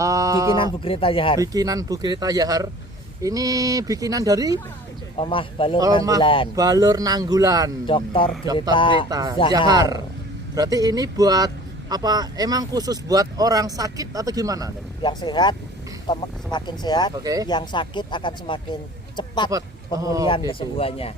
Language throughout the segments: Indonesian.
Bikinan Bu Greta Yahar. Bikinan Bu Greta Yahar. Ini bikinan dari Omah Balur Nanggulan. Dr. Greta Yahar. Berarti ini buat apa? Emang khusus buat orang sakit atau gimana? Yang sehat semakin sehat, Oke. yang sakit akan semakin cepat pemulihan kesembuhannya.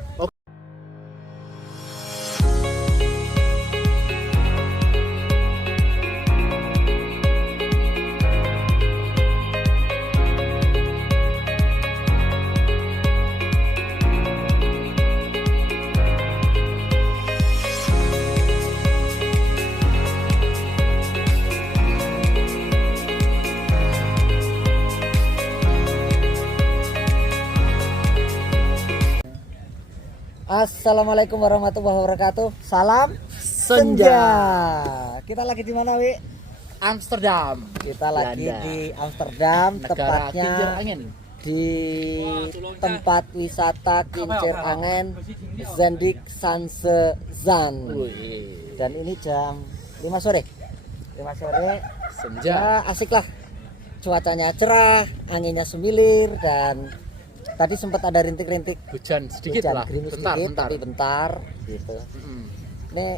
Assalamualaikum warahmatullahi wabarakatuh. Salam senja. Kita lagi di mana, Wi? Amsterdam. Kita lagi di Amsterdam, Negara tepatnya kincir angin. di tempat wisata kincir angin Zendik Sansezan. Dan ini jam 5 sore. 5 sore Senja. ya, asik lah. Cuacanya cerah, anginnya semilir, dan tadi sempat ada rintik-rintik Hujan sedikit lah. gerimis Bentar. sedikit, tapi bentar gitu. Mm. Ini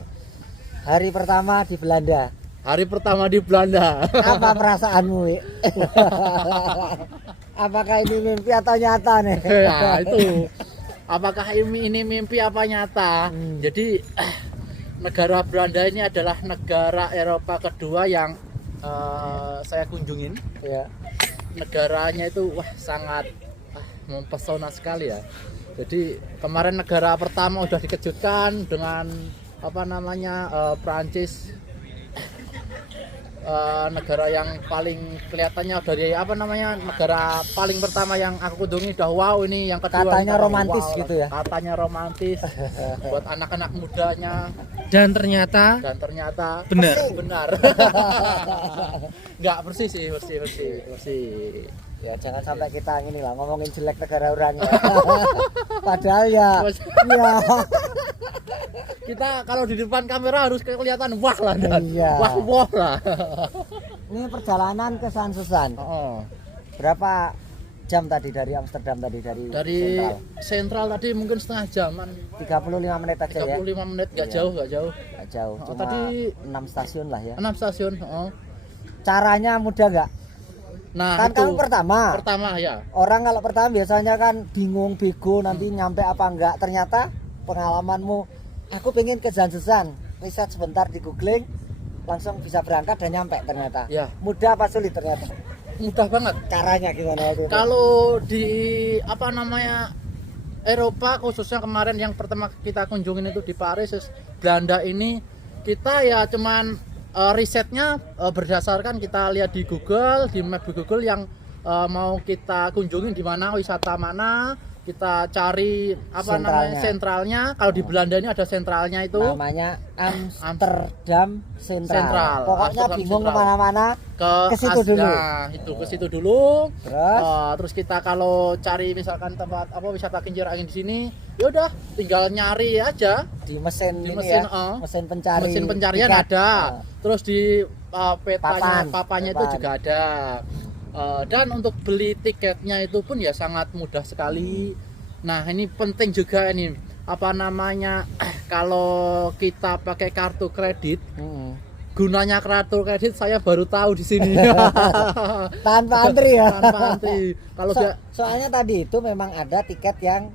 hari pertama di Belanda. Hari pertama di Belanda. Apa perasaanmu, Wi? Apakah ini mimpi atau nyata nih? Nah, itu. Apakah ini mimpi apa nyata? Jadi negara Belanda ini adalah negara Eropa kedua yang saya kunjungin. Ya. Negaranya itu sangat mempesona sekali ya. Jadi kemarin negara pertama udah dikejutkan dengan Prancis, negara yang paling kelihatannya dari negara paling pertama yang aku kunjungi udah wow, ini yang kedua Katanya romantis wow, gitu ya. Katanya romantis buat anak-anak mudanya, Dan ternyata benar. Nggak bersih sih, bersih. Ya jangan sampai kita ini lah ngomongin jelek negara orang ya. Padahal ya Kita kalau di depan kamera harus kelihatan wah lah, Iya. wah lah. Ini perjalanan ke Sansezan. Berapa jam tadi dari Amsterdam tadi Dari sentral tadi mungkin setengah jaman, 35 menit aja 35 ya. menit, nggak Iya. jauh. Nggak jauh. Cuma Tadi 6 stasiun lah ya. 6 stasiun. Caranya mudah nggak? Nah, Kan itu kamu pertama ya. Orang kalau pertama biasanya kan bingung, bego, nanti nyampe apa enggak. Ternyata pengalamanmu, aku pengen ke Sansezan, riset sebentar di googling, langsung bisa berangkat dan nyampe ternyata. Ya. Mudah apa sulit ternyata? Mudah banget. Caranya gimana itu? Kalau di Eropa, khususnya kemarin yang pertama kita kunjungin itu di Paris, Belanda ini, kita ya cuman risetnya berdasarkan kita lihat di Google, di map di Google yang mau kita kunjungin di mana, wisata mana, kita cari sentralnya. Kalau di Belanda ini ada sentralnya itu. Namanya Amsterdam Central. Pokoknya Amsterdam bingung Central. kemana-mana ke situ dulu. Nah, itu ke situ dulu. Terus Kita kalau cari misalkan tempat wisata kincir angin di sini, ya udah tinggal nyari aja di mesin mesin, ya, mesin pencari. mesin pencarian tiket. ada. Terus di papanya Papan. itu juga ada. Dan untuk beli tiketnya itu pun ya sangat mudah sekali. Nah, ini penting juga ini kalau kita pakai kartu kredit. Gunanya kartu kredit saya baru tahu di sini. Tanpa antri ya. Tanpa antri. Kalau soalnya tadi itu memang ada tiket yang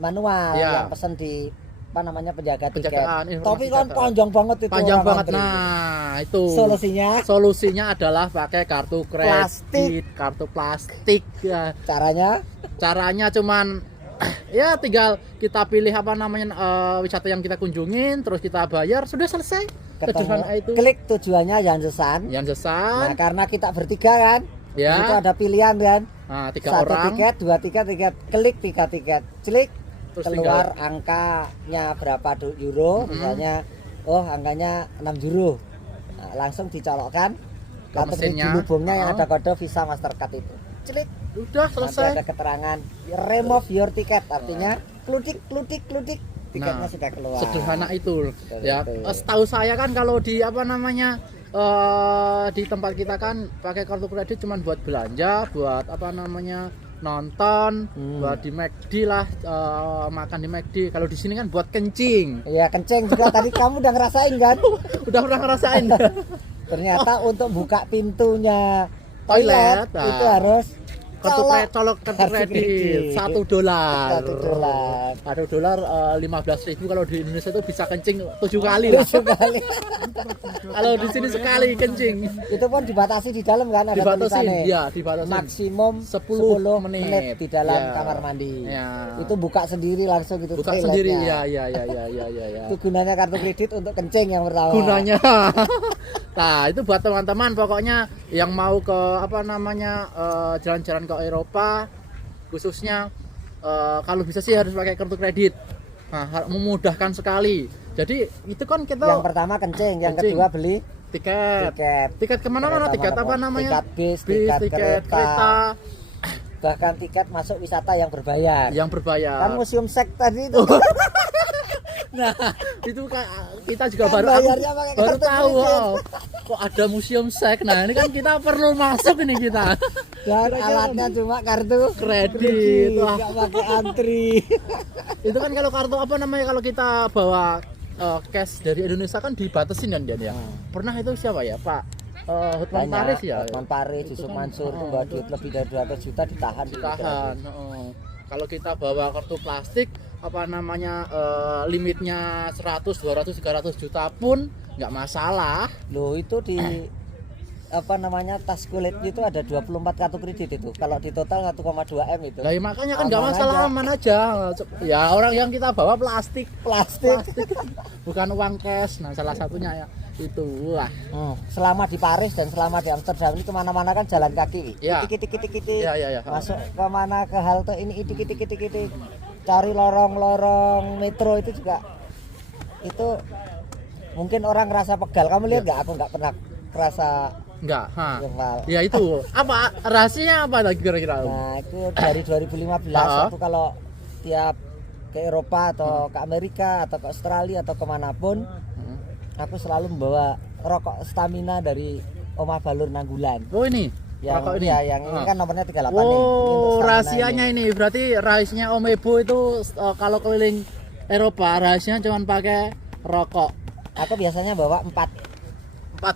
manual, Ya. yang pesen di penjagaan tiket. Informasi Tapi kan data. panjang banget itu. Panjang orang banget. antri. Nah, itu. Solusinya adalah pakai kartu kredit, kartu plastik ya. Caranya cuman ya tinggal kita pilih wisata yang kita kunjungin, terus kita bayar, sudah selesai. Sederhana itu. Klik tujuannya Sansezan. Sansezan. Nah, karena kita bertiga kan, Ya. itu ada pilihan kan. Nah, 3 Satu orang. tiket, 2 tiket, klik 3 tiket, klik, Terus keluar angkanya berapa euro, misalnya, angkanya 6 euro. Nah, langsung dicolokkan kartu mesinnya. hubungnya yang ada kode Visa Mastercard itu. Klik. Udah Nanti selesai. ada keterangan remove your ticket, artinya kludik tiketnya Nah, sudah keluar. sederhana itu Betul, ya. betul. Setahu saya kan kalau di di tempat kita kan pakai kartu kredit cuman buat belanja, buat apa namanya nonton, buat di McD lah, makan di McD. Kalau di sini kan buat kencing. Iya, kencing juga tadi kamu udah ngerasain kan? Udah pernah ngerasain. Ternyata untuk buka pintunya Toilet, itu harus colok kartu kredit $1. $1 15.000. Kalau di Indonesia itu bisa kencing 7 kali lah. 7 kali. Kalau di sini sekali kencing. Itu pun dibatasi di dalam kan, ada Dibatasi, tulisannya. ya, dibatasi. Maksimum 10 menit di dalam kamar mandi. Ya. Itu buka sendiri langsung gitu. Buka toiletnya. sendiri ya. Itu gunanya kartu kredit untuk kencing yang pertama. Gunanya. Nah, itu buat teman-teman pokoknya yang mau ke apa namanya jalan-jalan ke Eropa, khususnya kalau bisa sih harus pakai kartu kredit. Nah, memudahkan sekali. Jadi itu kan kita Yang pertama kencing, yang kencing. kedua beli tiket. Tiket kemana-mana, tiket apa namanya? Tiket bis, tiket kereta. kereta, Bahkan tiket masuk wisata yang berbayar. yang berbayar. Kan museum seks tadi itu. Nah, itu kita juga Kan baru bayarnya pakai baru kartu tahu kredit. kok ada museum seks. Nah, ini kan kita perlu masuk ini kita. Dan alatnya cuma kartu Kredit. Wah. nggak pakai antri. Itu kan kalau kartu apa namanya kalau kita bawa cash dari Indonesia kan dibatasin kan dia ya. Pernah itu siapa ya, Pak Hotman Paris ya? Hotman Paris, Yusuf Mansur itu bawa duit lebih dari 200 juta ditahan. Tahan. Kalau kita bawa kartu plastik apa namanya limitnya 100, 200, 300 juta pun nggak masalah. Loh itu di apa namanya tas kulit itu ada 24 kartu kredit itu. Kalau di total 1,2 M itu. Lah ya makanya kan nggak Aman masalah, aja. aman aja. Ya orang yang kita bawa plastik, Plastik. bukan uang cash. Nah salah satunya ya itu. Wah. Selama di Paris dan selama di Amsterdam ini kemana-mana kan jalan kaki. Ya. Itik. Ya. Masuk kemana ke halte ini itik. Cari lorong-lorong metro itu juga itu mungkin orang ngerasa pegal. Kamu lihat nggak? Aku nggak pernah kerasa Enggak, pegal. Ya itu. Apa rahasianya apa lagi kira-kira? Nah itu dari 2015 aku kalau tiap ke Eropa atau ke Amerika atau ke Australia atau kemanapun aku selalu membawa rokok stamina dari Omah Balur Nanggulan. Oh ini. Yang Rokok ini. ya, yang ini kan nomornya 38 nih. Ini untuk Oh, stamina rahasianya ini. Berarti rahasianya Om Ebo itu kalau keliling Eropa rahasianya cuma pakai rokok. Aku biasanya bawa 4 4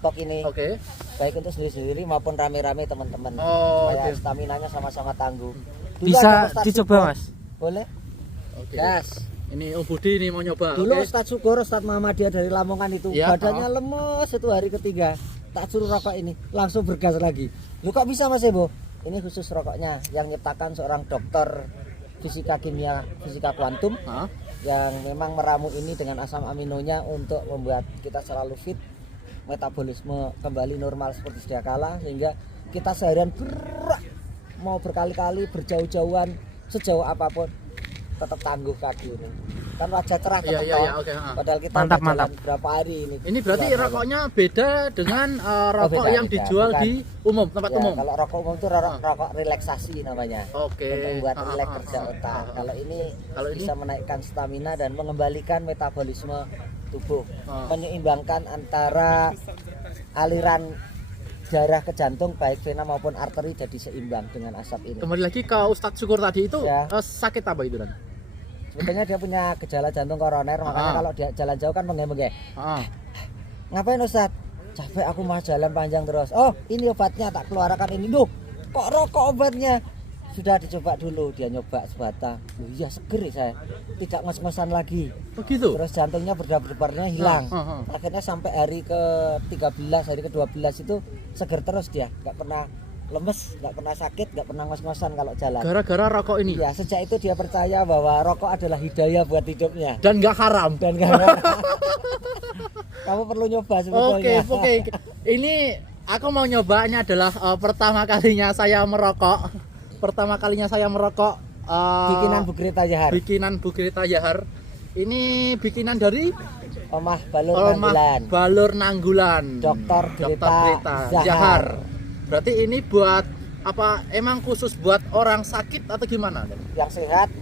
box ini. Oke. Baik untuk sendiri-sendiri maupun rame-rame teman-teman. Oh, Supaya oke. staminanya sama-sama tangguh. Dulu Bisa ada Ustadz dicoba, Syukur. Mas? Boleh? Oke. Gas. Ini Om Budi ini mau nyoba. Dulu Oke. Ustadz Syukur, Ustadz Muhammadiyah dari Lamongan itu Ya, badannya lemes itu hari ketiga. Tak suruh rokok ini, langsung bergas lagi. Lu kok bisa Mas Ebo? Ini khusus rokoknya yang nyiptakan seorang dokter fisika kimia, fisika kuantum Hah? yang memang meramu ini dengan asam aminonya untuk membuat kita selalu fit, metabolisme kembali normal seperti sedia kala sehingga kita seharian gerak mau berkali-kali berjauh-jauhan sejauh apapun tetap tangguh kaki ini. Kan wajah cerah Iya, tetap iya, toh. iya, oke, ha. Padahal kita Mantap, udah mantap. jalan berapa hari ini. Ini berarti Keluar rokoknya beda dengan rokok beda, yang beda. dijual Bukan. di umum, tempat ya, umum. kalau rokok umum itu rokok relaksasi namanya. Oke. Untuk membuat Ah, rileks ah, kerja ah, otak. ah, ah. Kalau ini Kalau ini? bisa menaikkan stamina dan mengembalikan metabolisme tubuh, Ah. menyeimbangkan antara aliran darah ke jantung baik vena maupun arteri jadi seimbang dengan asap ini. Kembali lagi ke Ustadz Syukur tadi itu Ya. sakit apa itu dan? Sebetulnya dia punya gejala jantung koroner, makanya Ah. kalau dia jalan jauh kan menggeh-menggeh. Ah. Ngapain Ustadz? Capek aku mau jalan panjang terus. Oh ini obatnya, tak keluarkan ini. Duh kok rokok obatnya? Sudah dicoba dulu, dia nyoba sebatang. Loh iya seger ya saya, tidak ngos-ngosan lagi. Begitu. Terus jantungnya berdebar-debarnya hilang. Ah. Akhirnya sampai hari ke-13, hari ke-12 itu seger terus dia, nggak pernah lemes, nggak pernah sakit, nggak pernah ngos-ngosan kalau jalan. Gara-gara rokok ini Ya sejak itu dia percaya bahwa rokok adalah hidayah buat hidupnya dan nggak haram. dan gak kamu perlu nyoba Oke, sebetulnya. oke. Ini aku mau nyobanya adalah pertama kalinya saya merokok. Pertama kalinya saya merokok Bikinan Bu Greta Jahar, bikinan Bu Greta Jahar. Ini bikinan dari Omah Balur Omah Nanggulan, Balur Nanggulan. Dr. Greta Jahar. Jahar. Berarti ini buat apa? Emang khusus buat orang sakit atau gimana? Yang sehat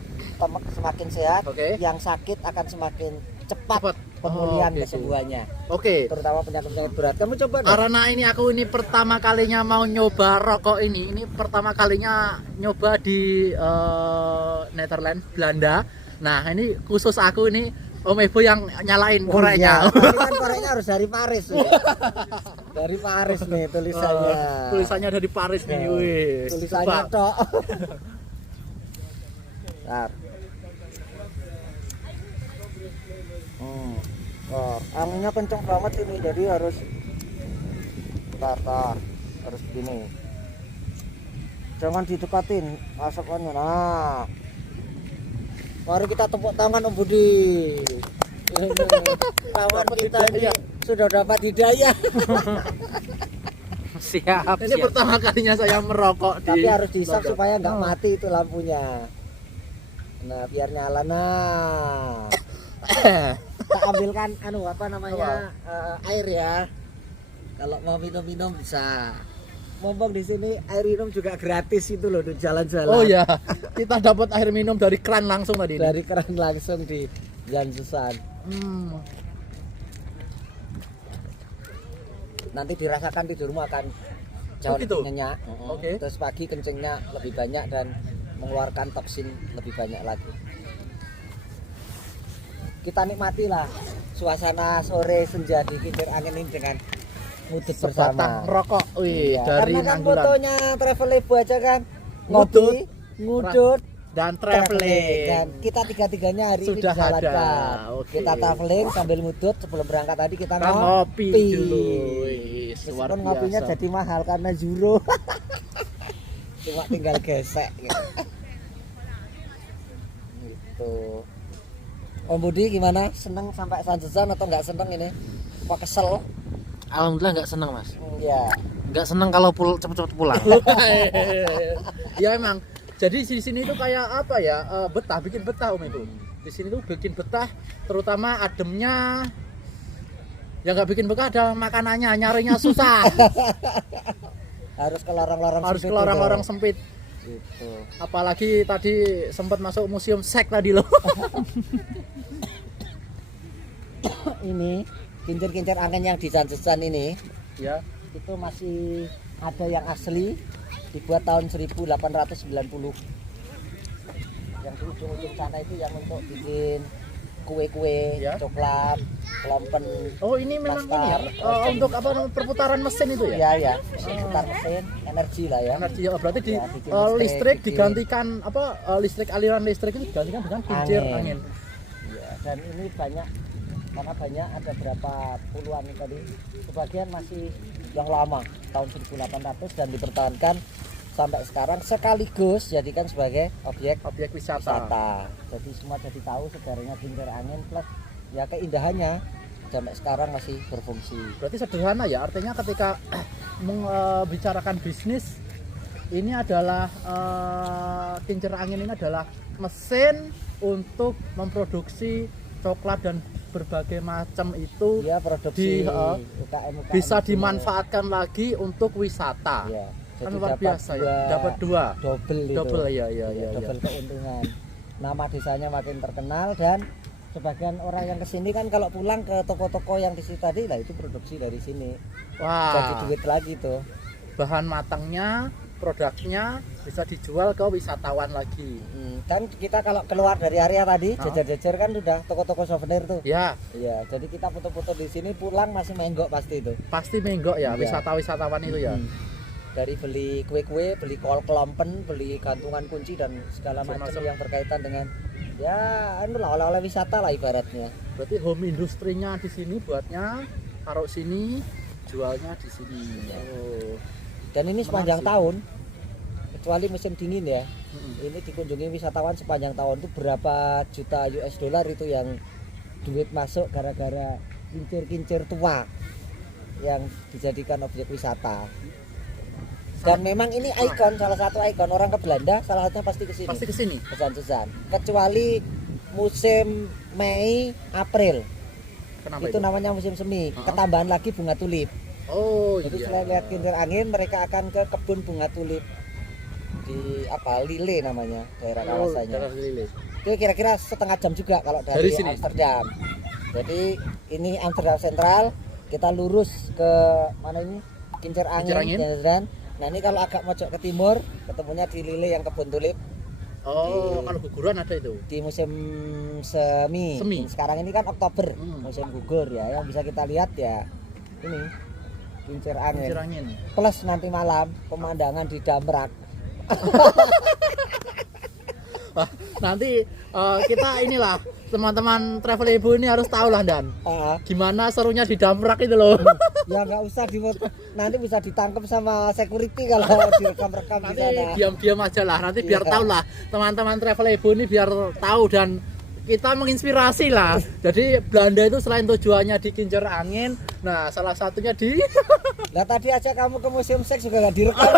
semakin sehat, Oke. yang sakit akan semakin cepat Cepat. pemulihan Oh, oke, kesembuhannya, Oke. terutama penyakit berat. Kamu coba deh. Karena aku ini pertama kalinya mau nyoba rokok ini pertama kalinya nyoba di Netherlands, Belanda. Nah, ini khusus aku ini Om Ebo yang nyalain koreknya. Iya. Ini kan koreknya harus dari Paris. Ya. Dari Paris nih tulisannya. Tulisannya dari Paris nih, Nah, wih. tulisannya Coba. tok. Bentar. Oh, anginnya kenceng banget ini, jadi harus tar, harus begini. Jangan didekatin asapannya. Nah, mari kita tepuk tangan Om Budi. Ini, kawan kita ini sudah dapat hidayah. Siap. Ini pertama kalinya saya merokok Tapi di harus dihisap Belanda. supaya nggak mati itu lampunya. Nah, biar nyala. Nah, kita ambilkan apa namanya air ya. Kalau mau minum bisa. Mumpung di sini air minum juga gratis itu loh di jalan-jalan. Oh ya, kita dapat air minum dari keran langsung tadi. ini. Dari keran langsung di Jansusan. Nanti dirasakan tidurmu akan jauh gitu? lebih nyenyak. Oke. Terus pagi kencingnya lebih banyak dan mengeluarkan toksin lebih banyak lagi. Kita nikmatilah suasana sore senja di kincir angin ini dengan ngudut Sebatang bersama. rokok, wih, Iya, dari karena kan Nanggulan fotonya travel Lebo aja kan Ngudut, ngudut dan traveling. Dan traveling. kita tiga-tiganya hari Sudah ini dijalankan. ada, oke. Kita traveling sambil ngudut, sebelum berangkat tadi kita Kita ngopi dulu, wih, luar Meskipun ngopinya biasa. jadi mahal karena euro. Cuma tinggal gesek gitu. Gitu. Om Budi gimana? Seneng sampai Sanjesan atau nggak seneng ini? Apa kesel? Alhamdulillah nggak seneng mas. Ya. Nggak seneng kalau cepet-cepet pulang. Ya emang. Jadi di sini tuh kayak apa ya? Betah, bikin betah Om itu. Di sini tuh bikin betah, terutama ademnya. Ya nggak bikin betah ada makanannya, nyarinya susah. Harus ke lorong-lorong Harus sempit ke lorong-lorong itu. sempit. Gitu. Apalagi tadi sempat masuk museum seks tadi loh. Ini kincir-kincir angin yang di Janjesan ini Ya. itu masih ada yang asli, dibuat tahun 1890. Yang di ujung-ujung sana itu yang untuk bikin kue-kue, Ya. coklat, kelompen. Oh ini memang ini ya, Nastar. untuk apa namanya, perputaran mesin itu ya? Ya, putar mesin, energi lah ya. Energi ya, berarti di Ya, bikin listrik bikin- digantikan apa aliran listrik itu digantikan dengan kincir angin. Ya, dan ini banyak karena banyak ada berapa puluhan tadi. Sebagian masih yang lama tahun 1800 dan dipertahankan sampai sekarang sekaligus jadikan sebagai objek Objek wisata. wisata. Jadi semua jadi tahu sejarahnya kincir angin plus ya keindahannya sampai sekarang masih berfungsi. Berarti sederhana ya, artinya ketika membicarakan bisnis ini adalah kincir angin ini adalah mesin untuk memproduksi coklat dan berbagai macam itu Dia produksi Di, UKM bisa itu. dimanfaatkan lagi untuk wisata. Ya. Kan Jadi luar dapat biasa ya, dua- dapat dua. double itu. Double ya, ya, ya, double keuntungan. Nama desanya makin terkenal dan sebagian orang yang kesini kan kalau pulang ke toko-toko yang di situ tadi lah itu produksi dari sini. Wah. Jadi duit lagi tuh. Bahan matangnya, produknya bisa dijual ke wisatawan lagi. Dan kita kalau keluar dari area tadi Oh. jajar-jajar kan udah toko-toko souvenir tuh. Ya, Iya, jadi kita foto-foto di sini pulang masih menggok pasti itu. pasti menggok ya Iya. wisatawan itu ya. Dari beli kue-kue, beli kelompen, beli gantungan kunci dan segala macam Termasuk- yang berkaitan dengan ya anu lah oleh-oleh wisata lah ibaratnya. Berarti home industrinya di sini buatnya, taruh sini, jualnya di sini. Oh. Dan ini Menarik sepanjang sih. tahun kecuali musim dingin ya. Mm-mm. Ini dikunjungi wisatawan sepanjang tahun itu berapa juta US dollar itu yang duit masuk gara-gara kincir-kincir tua yang dijadikan objek wisata. Dan memang ini ikon, salah satu ikon orang ke Belanda salah satunya pasti ke sini. Pasti ke sini. Kesan-kesan. Kecuali musim Mei, April. Kenapa Itu namanya musim semi. Uh-huh. Ketambahan lagi bunga tulip. Oh Jadi iya. selain lihat kincir angin, mereka akan ke kebun bunga tulip di apa Lille namanya daerah Oh, kawasannya. daerah Lille. Itu kira-kira setengah jam juga kalau dari Dari sini? Amsterdam. Jadi ini Amsterdam Central, kita lurus ke mana ini? Kincir Kincir Angin. Angin. Nah ini kalau agak mojok ke timur, ketemunya di Lile yang kebun tulip Oh, kalau guguran ada itu. di musim semi. Semi. Sekarang ini kan Oktober, Hmm. musim gugur ya. Yang bisa kita lihat ya ini Kincir Angin. Kincir Angin. Plus nanti malam pemandangan di Damrak. Wah, nanti kita inilah teman-teman travel ibu ini harus tahu lah Dan Ah, gimana serunya di Damrak itu loh. ya nggak usah nanti bisa ditangkap sama security kalau direkam-rekam di Nanti sana. diam-diam aja lah, nanti biar Iya. tahu lah teman-teman travel ibu ini biar tahu dan kita menginspirasi lah. Jadi Belanda itu selain tujuannya di Kincir Angin, nah salah satunya di Lah tadi aja kamu ke museum seks juga nggak direkam.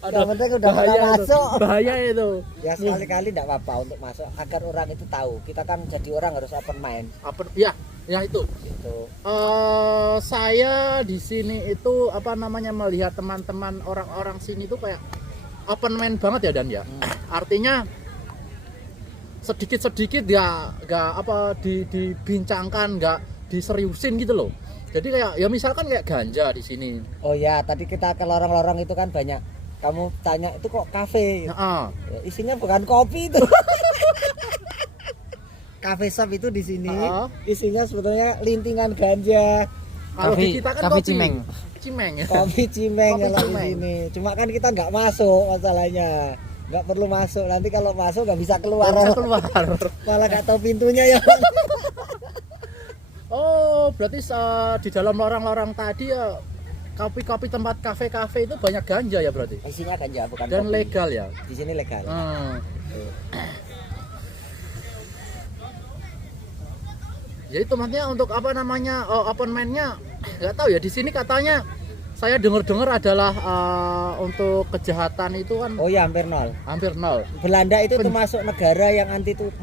Yang penting udah pernah bahaya itu, masuk. bahaya itu. Ya sekali-kali enggak apa-apa untuk masuk agar orang itu tahu. Kita kan jadi orang harus open mind Apa ya, ya itu. gitu. Saya di sini itu apa namanya melihat teman-teman orang-orang sini itu kayak open mind banget ya Dan ya. Artinya sedikit-sedikit nggak apa dibincangkan, nggak diseriusin gitu loh. Jadi kayak ya misalkan kayak ganja di sini. Oh ya, tadi kita ke lorong-lorong itu kan banyak. Kamu tanya itu kok kafe? Nah, Ya, isinya bukan kopi itu. Kafe shop itu di sini isinya sebetulnya lintingan ganja, kalau di Kafe- kita kan kafe kopi. Cimeng. Cimeng. kopi cimeng Kopi kalau di cimeng. sini. Cuma kan kita nggak masuk masalahnya. Nggak perlu masuk. Nanti kalau masuk nggak bisa keluar. Nggak bisa keluar. Malah nggak tahu pintunya ya. Oh, berarti di dalam lorong-lorong tadi ya kopi-kopi tempat kafe-kafe itu banyak ganja ya berarti. Isinya ganja bukan Dan kopi. legal ya. Di sini legal. Ya itu maksudnya untuk apa namanya open mind-nya nggak tahu ya di sini katanya saya dengar-dengar adalah untuk kejahatan itu kan Oh ya hampir nol. hampir nol. Belanda itu termasuk negara yang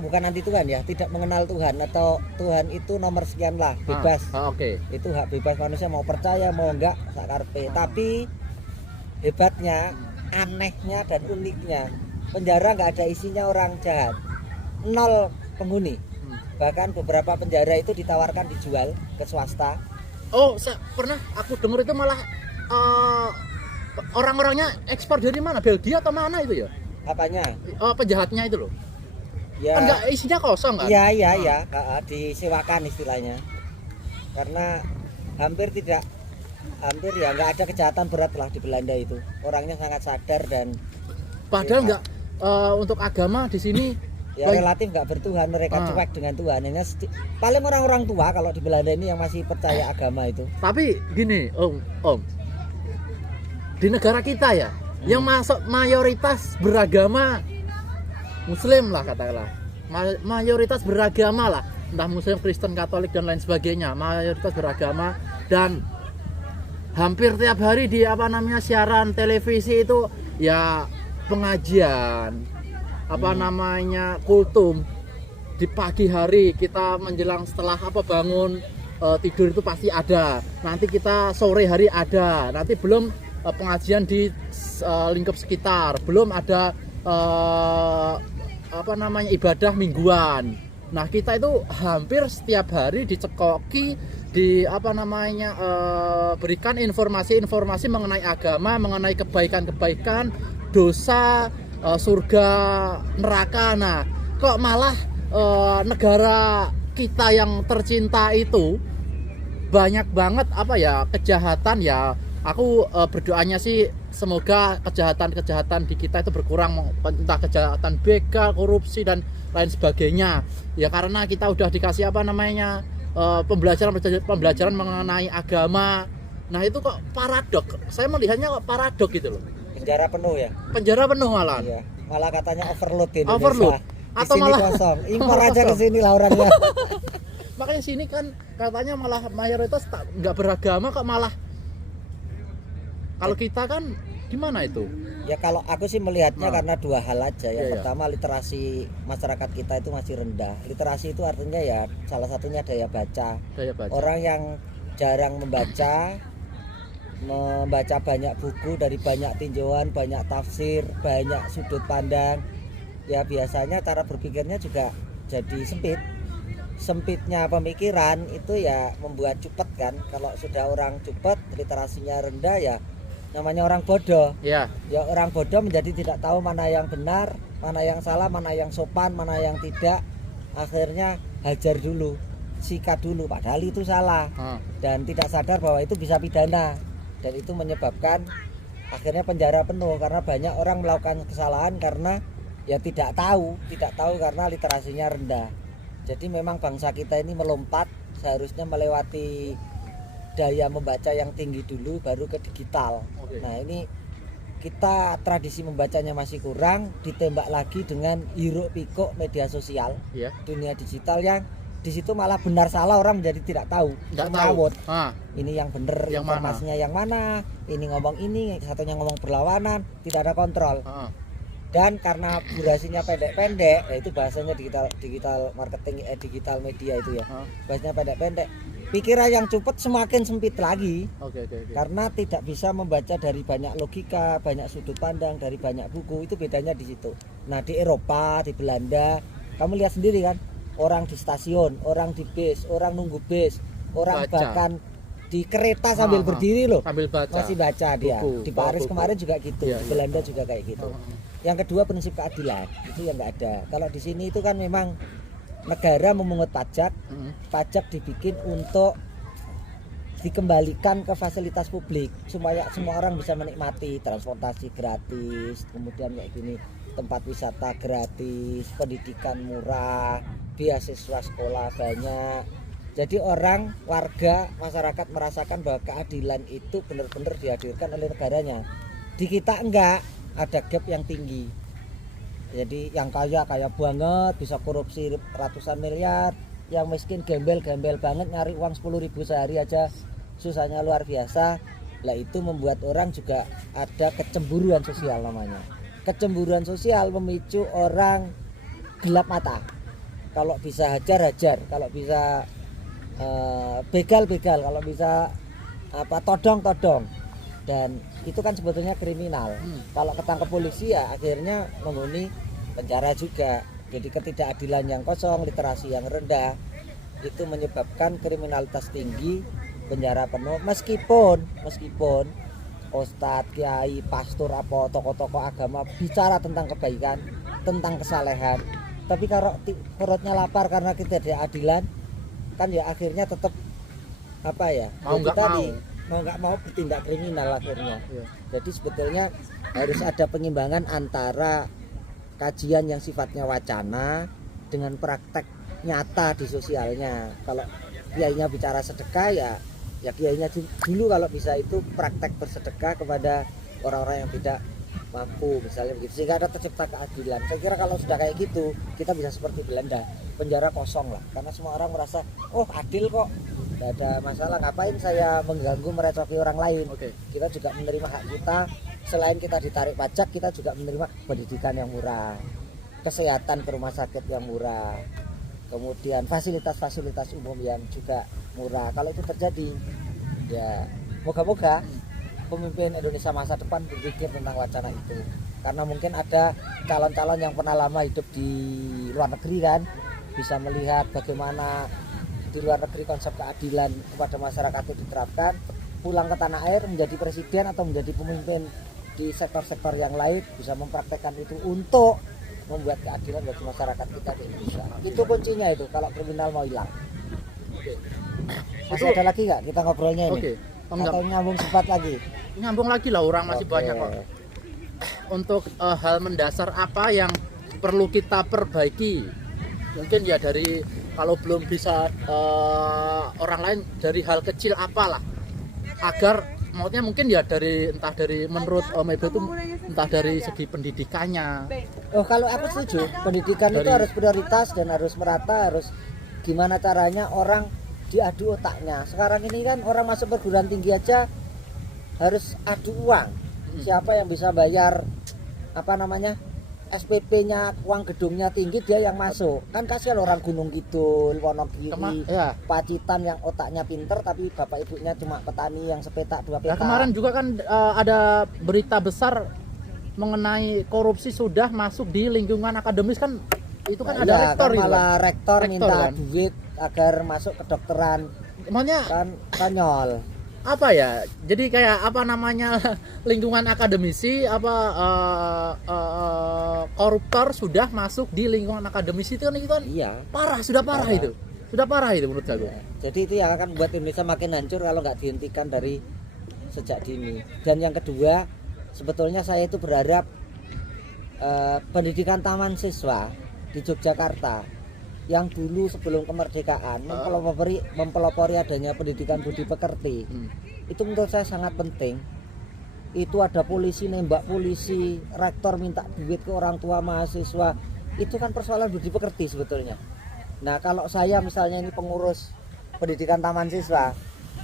bukan anti Tuhan ya, tidak mengenal Tuhan atau Tuhan itu nomor sekian lah, bebas. Oke. Itu hak bebas manusia mau percaya mau enggak sakarpe. Tapi hebatnya, anehnya dan uniknya penjara nggak ada isinya orang jahat, nol penghuni. Bahkan beberapa penjara itu ditawarkan dijual ke swasta. Oh, pernah aku dengar itu malah orang-orangnya ekspor dari mana? Belgia atau mana itu ya? Apanya? Penjahatnya itu loh. Ya. Kan nggak isinya kosong kan? Iya, disewakan istilahnya. Karena hampir ya nggak ada kejahatan berat lah di Belanda itu. Orangnya sangat sadar dan Padahal ya, nggak untuk agama di sini ya relatif nggak bertuhan, mereka cuek dengan Tuhan. Ini paling orang-orang tua kalau di Belanda ini yang masih percaya agama itu. Tapi gini, Om. Di negara kita ya, yang masuk mayoritas beragama Muslim lah katakanlah. Mayoritas beragama lah, entah Muslim, Kristen, Katolik dan lain sebagainya. Mayoritas beragama dan hampir tiap hari di apa namanya siaran televisi itu ya pengajian apa namanya kultum di pagi hari kita menjelang setelah apa bangun tidur itu pasti ada, nanti kita sore hari ada, nanti belum pengajian di lingkup sekitar, belum ada apa namanya ibadah mingguan. Nah kita itu hampir setiap hari dicekoki di apa namanya berikan informasi-informasi mengenai agama, mengenai kebaikan-kebaikan, dosa, surga, neraka. Nah kok malah negara kita yang tercinta itu banyak banget apa ya kejahatan ya. Aku berdoanya sih semoga kejahatan-kejahatan di kita itu berkurang, entah kejahatan begal, korupsi dan lain sebagainya. Ya karena kita udah dikasih apa namanya pembelajaran mengenai agama. Nah itu kok paradok. Saya melihatnya kok paradok gitu loh. Penjara penuh ya. Penjara penuh malah. Iya. Malah katanya overload di Indonesia. Overload. Di Atau sini malah kosong. Impor aja ke sini lah orangnya. Makanya sini kan katanya malah mayoritas nggak beragama kok malah. Kalau kita kan gimana itu? Ya kalau aku sih melihatnya karena dua hal aja. Yang Iya, pertama literasi masyarakat kita itu masih rendah. Literasi itu artinya ya salah satunya daya baca. Daya baca. Orang yang jarang membaca banyak buku dari banyak tinjauan, banyak tafsir, banyak sudut pandang. ya biasanya cara berpikirnya juga jadi sempit. Sempitnya pemikiran itu ya membuat cupet kan. Kalau sudah orang cupet, literasinya rendah ya namanya orang bodoh. Ya. Ya orang bodoh menjadi tidak tahu mana yang benar, mana yang salah, mana yang sopan, mana yang tidak. Akhirnya hajar dulu, sikat dulu, padahal itu salah. Dan tidak sadar bahwa itu bisa pidana. Dan itu menyebabkan akhirnya penjara penuh karena banyak orang melakukan kesalahan karena ya tidak tahu karena literasinya rendah. Jadi memang bangsa kita ini melompat, seharusnya melewati daya membaca yang tinggi dulu baru ke digital. Oke. Nah ini kita tradisi membacanya masih kurang, ditembak lagi dengan hiruk pikuk media sosial, Iya. dunia digital yang di situ malah benar salah orang menjadi tidak tahu. Nggak tahu. Ngawut. Ah, Ini yang benar, Yang informasinya yang mana, ini ngomong ini, satunya ngomong berlawanan, tidak ada kontrol. Dan karena durasinya pendek-pendek, ya itu bahasanya digital marketing, digital media itu ya. Bahasanya pendek-pendek. Pikiran yang cepet semakin sempit lagi. Oke. Karena tidak bisa membaca dari banyak logika, banyak sudut pandang, dari banyak buku. Itu bedanya di situ. Nah, di Eropa, di Belanda, kamu lihat sendiri kan, orang di stasiun, orang di bis, orang nunggu bis, orang Baca. bahkan di kereta sambil berdiri loh. Sambil baca. Masih baca dia. Buku, Di Paris buku. kemarin juga gitu, Iya, di iya. Belanda juga kayak gitu. Yang kedua prinsip keadilan, itu yang nggak ada. Kalau di sini itu kan memang negara memungut pajak, pajak dibikin untuk dikembalikan ke fasilitas publik supaya semua orang bisa menikmati transportasi gratis, kemudian kayak gini tempat wisata gratis, pendidikan murah, beasiswa sekolah banyak. Jadi orang, warga, masyarakat merasakan bahwa keadilan itu benar-benar dihadirkan oleh negaranya. Di kita enggak, ada gap yang tinggi. Jadi yang kaya banget, bisa korupsi ratusan miliar, yang miskin gembel-gembel banget nyari uang 10.000 sehari aja susahnya luar biasa. Lah itu membuat orang juga ada kecemburuan sosial namanya. Kecemburuan sosial memicu orang gelap mata. Kalau bisa hajar, kalau bisa begal, kalau bisa todong. Dan itu kan sebetulnya kriminal. Kalau ketangkep polisi ya akhirnya menghuni penjara juga. Jadi ketidakadilan yang kosong, literasi yang rendah, itu menyebabkan kriminalitas tinggi, penjara penuh. Meskipun ustadz, kiai, pastor, apa tokoh-tokoh agama bicara tentang kebaikan, tentang kesalehan, tapi kalau perutnya lapar karena ketidakadilan, kan ya akhirnya tetap Mau nggak mau bertindak kriminal akhirnya. Iya. Jadi sebetulnya harus ada penimbangan antara kajian yang sifatnya wacana dengan praktek nyata di sosialnya. Kalau kiainya bicara sedekah ya kiainya dulu kalau bisa itu praktek bersedekah kepada orang-orang yang tidak mampu misalnya begitu, sehingga ada tercipta keadilan. Saya kira kalau sudah kayak gitu kita bisa seperti Belanda, penjara kosong lah, karena semua orang merasa oh adil kok, tidak ada masalah, ngapain saya mengganggu merecoki orang lain. Oke. Kita juga menerima hak kita, selain kita ditarik pajak kita juga menerima pendidikan yang murah, kesehatan ke rumah sakit yang murah, kemudian fasilitas-fasilitas umum yang juga murah. Kalau itu terjadi ya moga-moga pemimpin Indonesia masa depan berpikir tentang wacana itu, karena mungkin ada calon-calon yang pernah lama hidup di luar negeri kan, bisa melihat bagaimana di luar negeri konsep keadilan kepada masyarakat itu diterapkan, pulang ke tanah air menjadi presiden atau menjadi pemimpin di sektor-sektor yang lain, bisa mempraktekkan itu untuk membuat keadilan bagi masyarakat kita di Indonesia. Itu kuncinya itu kalau kriminal mau hilang. Masih ada lagi nggak kita ngobrolnya ini? Oke. Atau nyambung sempat lagi? Nyambung lagi lah, orang masih Oke. banyak kok. Untuk hal mendasar apa yang perlu kita perbaiki? Mungkin ya dari kalau belum bisa orang lain, dari hal kecil apalah agar maksudnya mungkin ya dari entah dari menurut Om Edo itu entah dari segi pendidikannya. Oh kalau aku setuju, pendidikan itu Dari- harus prioritas dan harus merata, harus gimana caranya orang diadu otaknya. Sekarang ini kan orang masuk perguruan tinggi aja harus adu uang. Siapa yang bisa bayar SPP-nya, uang gedungnya tinggi, dia yang masuk. Kan kasihan orang Gunung Kidul, Wonogiri, Ya. Pacitan yang otaknya pinter tapi bapak ibunya cuma petani yang sepetak dua Nah, petak. kemarin juga kan ada berita besar mengenai korupsi sudah masuk di lingkungan akademis kan itu kan Nah, ada iya, rektor kan itu malah kan. rektor Rektor, minta kan? duit agar masuk kedokteran Makanya kan konyol. apa ya? Jadi kayak apa namanya lingkungan akademisi apa koruptor sudah masuk di lingkungan akademisi itu kan Iya. parah, sudah parah Parah. itu. Sudah parah itu menurut aku. Jadi itu yang akan membuat Indonesia makin hancur kalau nggak dihentikan dari sejak dini. Dan yang kedua, sebetulnya saya itu berharap pendidikan taman siswa di Yogyakarta yang dulu sebelum kemerdekaan mempelopori adanya pendidikan budi pekerti, itu menurut saya sangat penting. Itu ada polisi nembak polisi, rektor minta duit ke orang tua mahasiswa, itu kan persoalan budi pekerti sebetulnya. Nah, kalau saya misalnya ini pengurus pendidikan taman siswa,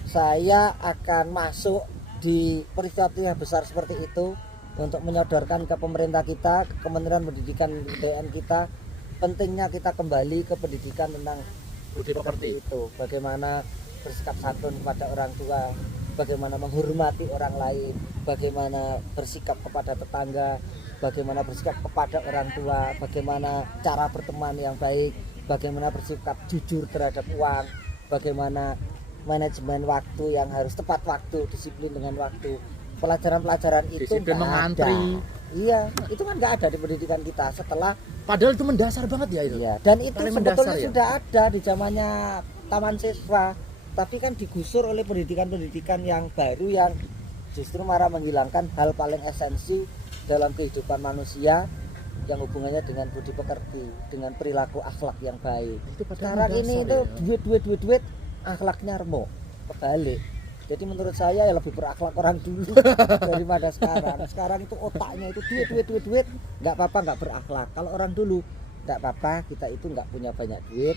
saya akan masuk di peristiwa besar seperti itu untuk menyodorkan ke pemerintah kita, ke Kementerian Pendidikan DN kita, pentingnya kita kembali ke pendidikan tentang Budi pekerti itu. Bagaimana bersikap santun kepada orang tua, bagaimana menghormati orang lain, bagaimana bersikap kepada tetangga, bagaimana bersikap kepada orang tua, bagaimana cara berteman yang baik, bagaimana bersikap jujur terhadap uang, bagaimana manajemen waktu yang harus tepat waktu, disiplin dengan waktu. Pelajaran-pelajaran itu Disiplin nggak mengantri. ada. Iya, itu kan nggak ada di pendidikan kita. Setelah Padahal itu mendasar banget ya itu. iya, dan itu Paling sebetulnya mendasar ya? sudah ada di zamannya taman siswa, tapi kan digusur oleh pendidikan-pendidikan yang baru yang justru malah menghilangkan hal paling esensi dalam kehidupan manusia yang hubungannya dengan budi pekerti, dengan perilaku akhlak yang baik. Itu padahal Sekarang ini mendasar itu ya. duit, akhlaknya remuk, kebalik. Jadi menurut saya ya lebih berakhlak orang dulu daripada sekarang. Sekarang itu otaknya itu duit, nggak apa-apa nggak berakhlak. Kalau orang dulu nggak apa-apa, kita itu nggak punya banyak duit.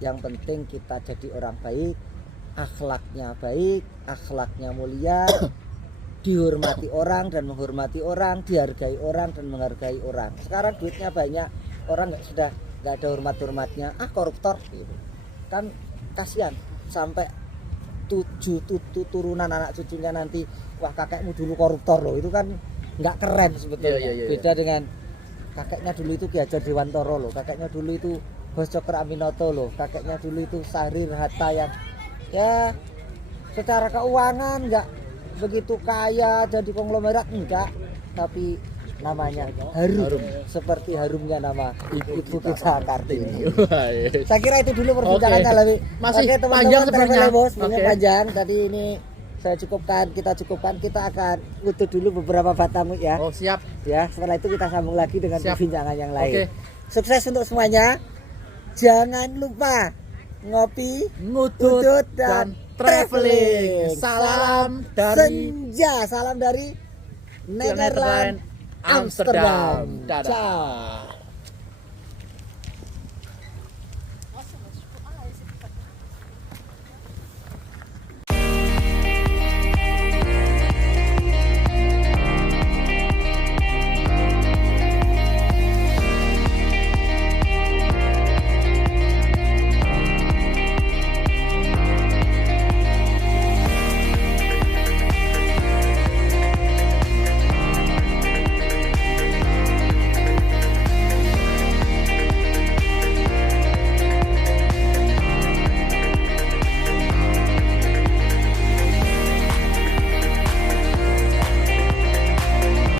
Yang penting kita jadi orang baik, akhlaknya mulia, dihormati orang dan menghormati orang, dihargai orang dan menghargai orang. Sekarang duitnya banyak, orang sudah nggak ada hormatnya, koruptor gitu. Kan kasihan sampai 7 turunan anak cucunya nanti, wah kakekmu dulu koruptor loh, itu kan nggak keren sebetulnya. Iya. Beda dengan kakeknya dulu itu Ki Hajar Dewantara loh, kakeknya dulu itu Bos Cokro Aminoto loh, kakeknya dulu itu Syahrir Hatta yang ya secara keuangan nggak begitu kaya jadi konglomerat enggak, tapi namanya harum, seperti harumnya nama ibu kita Kartini. Saya kira itu dulu perbincangannya lebih. Masih Oke, teman-teman, panjang sebenarnya. travel bos, ini Oke. panjang. Tadi ini kita cukupkan. Kita akan utuh dulu beberapa batamu ya. Oh, siap. Ya, setelah itu kita sambung lagi dengan Siap. perbincangan yang lain. Oke. Sukses untuk semuanya. Jangan lupa ngopi, Ngutut dan traveling. Salam dari Senja, salam dari Netherlands Amsterdam. Amsterdam. Dadah. Ciao.